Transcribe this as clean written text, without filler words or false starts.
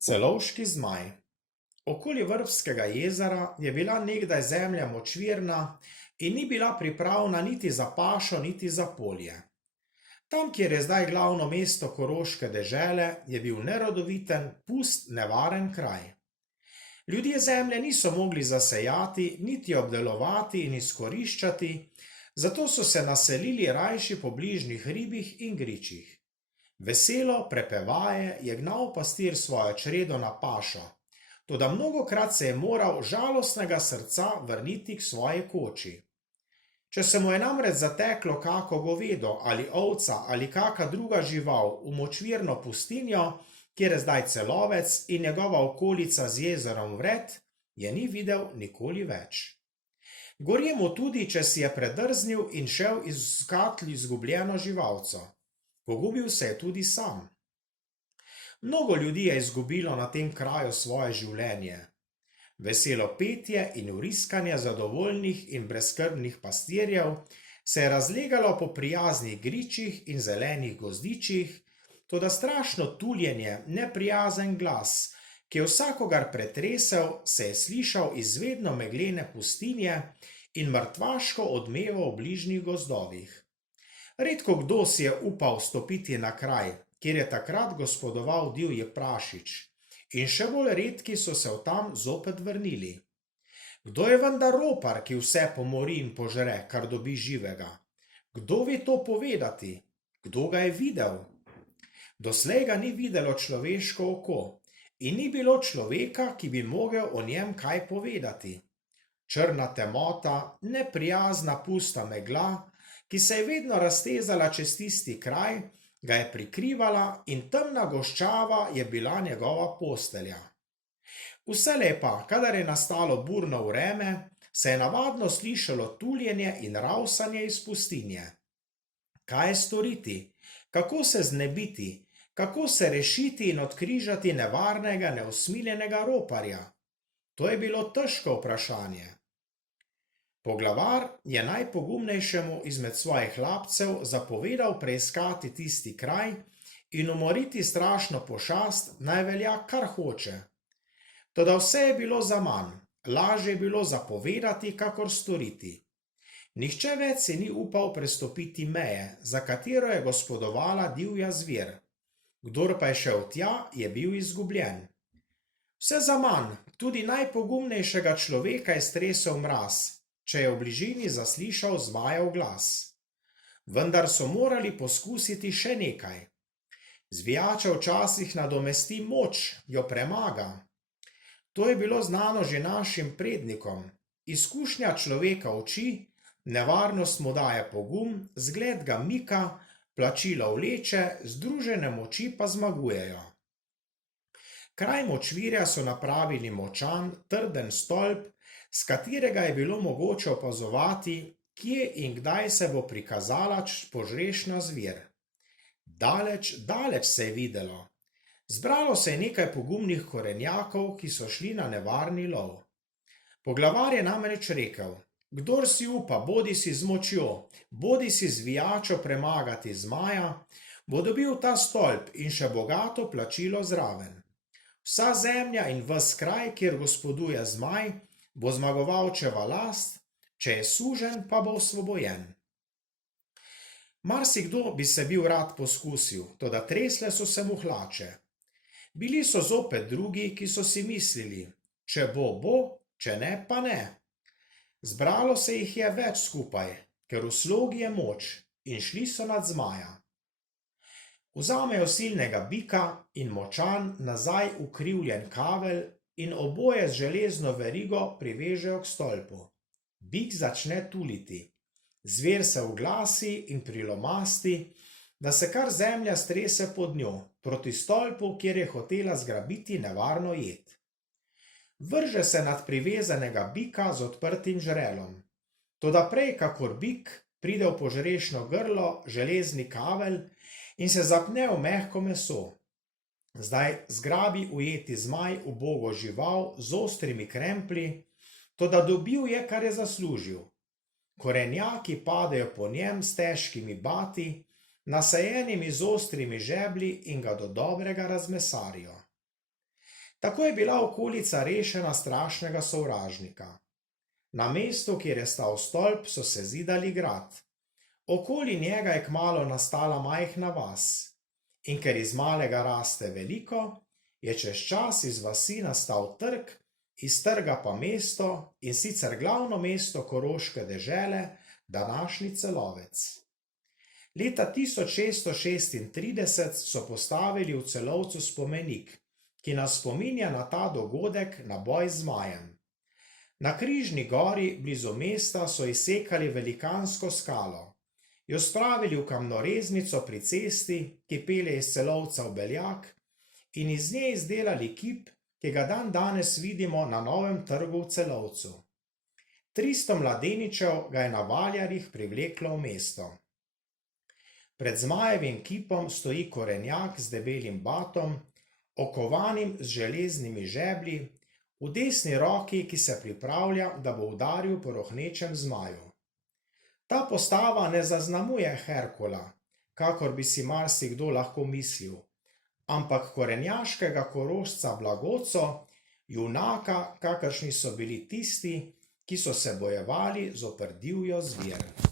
Celovški zmaj. Okoli Vrbskega jezera je bila nekdaj zemlja močvirna in ni bila pripravna niti za pašo niti za polje. Tam, kjer je zdaj glavno mesto koroške dežele, je bil nerodoviten, pust, nevaren kraj. Ljudje zemlje niso mogli zasejati, niti obdelovati in izkoriščati, zato so se naselili rajši po bližnjih hribih in gričih. Veselo prepevaje je gnal pastir svojo čredo na pašo, toda mnogokrat se je moral žalostnega srca vrniti k svoji koči. Če se mu je namreč zateklo kako govedo ali ovca ali kaka druga žival v močvirno pustinjo, kjer je zdaj Celovec in njegova okolica z jezerom vred, je ni videl nikoli več. Gorje mu tudi, če si je predrznil in šel iskat izgubljeno živalco. Pogubil se je tudi sam. Mnogo ljudi je izgubilo na tem kraju svoje življenje. Veselo petje in vriskanje zadovoljnih in brezskrbnih pastirjev se je razlegalo po prijaznih gričih in zelenih gozdičih, toda strašno tuljenje, neprijazen glas, ki je vsakogar pretresel, se je slišal iz vedno meglene pustinje in mrtvaško odmeval v bližnjih gozdovih. Redko kdo si je upal stopiti na kraj, kjer je takrat gospodoval divji prašič, in še bolj redki so se od tam zopet vrnili. Kdo je vendar ropar, ki vse pomori in požre, kar dobi živega? Kdo ve to povedati? Kdo ga je videl? Doslej ga ni videlo človeško oko in ni bilo človeka, ki bi mogel o njem kaj povedati. Črna temota, neprijazna pusta megla, ki se je vedno raztezala čez tisti kraj, ga je prikrivala in temna goščava je bila njegova postelja. Vselej pa, kadar je nastalo burno vreme, se je navadno slišalo tuljenje in ravsanje iz pustinje. Kaj je storiti? Kako se znebiti? Kako se rešiti in odkrižati nevarnega, neusmiljenega roparja? To je bilo težko vprašanje. Poglavar je najpogumnejšemu izmed svojih hlapcev zapovedal preiskati tisti kraj in umoriti strašno pošast, naj velja kar hoče. Toda vse je bilo zaman, lažje je bilo zapovedati, kakor storiti. Nihče več si ni upal prestopiti meje, za katero je gospodovala divja zver. Kdor pa je šel tja, je bil izgubljen. Vse zaman, tudi najpogumnejšega človeka je stresel mraz, če je v bližini zaslišal zmajev glas. Vendar so morali poskusiti še nekaj. Zvijača včasih nadomesti moč, jo premaga. To je bilo znano že našim prednikom. Izkušnja človeka uči, nevarnost mu daje pogum, zgled ga mika, plačilo vleče, združene moči pa zmagujejo. Kraj močvirja so napravili močan, trden stolp, s katerega je bilo mogoče opazovati, kje in kdaj se bo prikazala požrešna zver. Daleč, daleč se je videlo. Zbralo se je nekaj pogumnih korenjakov, ki so šli na nevarni lov. Poglavar je namreč rekel: kdor si upa, bodi si z močjo, bodi si zvijačo premagati zmaja, bo dobil ta stolp in še bogato plačilo zraven. Vsa zemlja in ves kraj, kjer gospoduje zmaj, bo zmagovalčeva last, če je suženj, pa bo osvobojen. Marsikdo bi se bil rad poskusil, toda tresle so se mu hlače. Bili so zopet drugi, ki so si mislili, če bo, bo, če ne, pa ne. Zbralo se jih je več skupaj, ker v slogi je moč, in šli so nad zmaja. Vzamejo silnega bika in močan, nazaj ukrivljen kavelj in oboje z železno verigo privežejo k stolpu. Bik začne tuliti. Zver se oglasi in prilomasti, da se kar zemlja strese pod njo, proti stolpu, kjer je hotela zgrabiti nevarno jed. Vrže se nad privezanega bika z odprtim žrelom. Toda prej, kakor bik, pride v požrešno grlo železni kavelj in se zapne v mehko meso. Zdaj zgrabi ujeti zmaj ubogo žival z ostrimi kremplji, toda dobil je, kar je zaslužil. Korenjaki padejo po njem s težkimi bati, nasajenimi z ostrimi žeblji in ga do dobrega razmesarijo. Tako je bila okolica rešena strašnega sovražnika. Na mestu, kjer je stal stolp, so se zidali grad. Okoli njega je kmalu nastala majhna vas. In ker iz malega raste veliko, je čez čas iz vasi nastal trg, iz trga pa mesto, in sicer glavno mesto koroške dežele, današnji Celovec. Leta 1636 so postavili v Celovcu spomenik, ki nas spominja na ta dogodek, na boj z zmajem. Na Križni gori blizu mesta so izsekali velikansko skalo, jo spravili v kamnoreznico pri cesti, ki pelje iz Celovca v Beljak, in iz nje izdelali kip, ki ga danes vidimo na Novem trgu v Celovcu. 300 mladeničev ga je na valjarjih privleklo v mesto. Pred zmajevim kipom stoji korenjak z debelim batom, okovanim z železnimi žeblji, v desni roki, ki se pripravlja, da bo udaril po rohnečem zmaju. Ta postava ne zaznamuje Herkula, kakor bi si marsikdo lahko mislil, ampak korenjaškega korošca Blagoco, junaka, kakršni so bili tisti, ki so se bojevali zoper divjo zver.